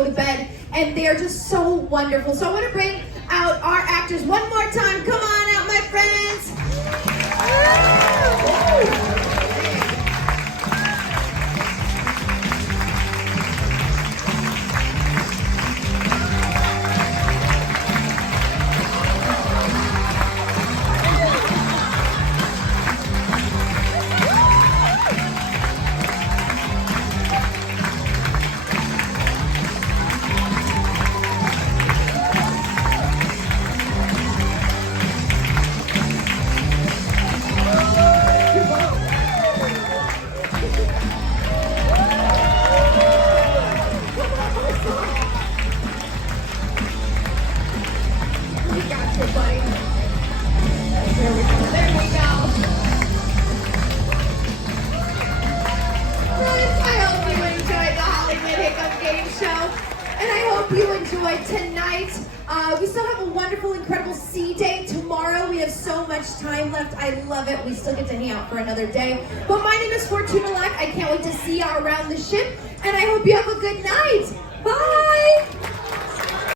go to bed, and they are just so wonderful. So I want to bring out our actors one more time. Come on out, my friends. We got you, buddy. There we go. There we go. Friends, I hope you enjoyed the Hollywood Hiccup Game Show. And I hope you enjoyed tonight. We still have a wonderful, incredible sea day tomorrow. We have so much time left. I love it. We still get to hang out for another day. But my name is Fortuna Lack. I can't wait to see you around the ship. And I hope you have a good night. Bye.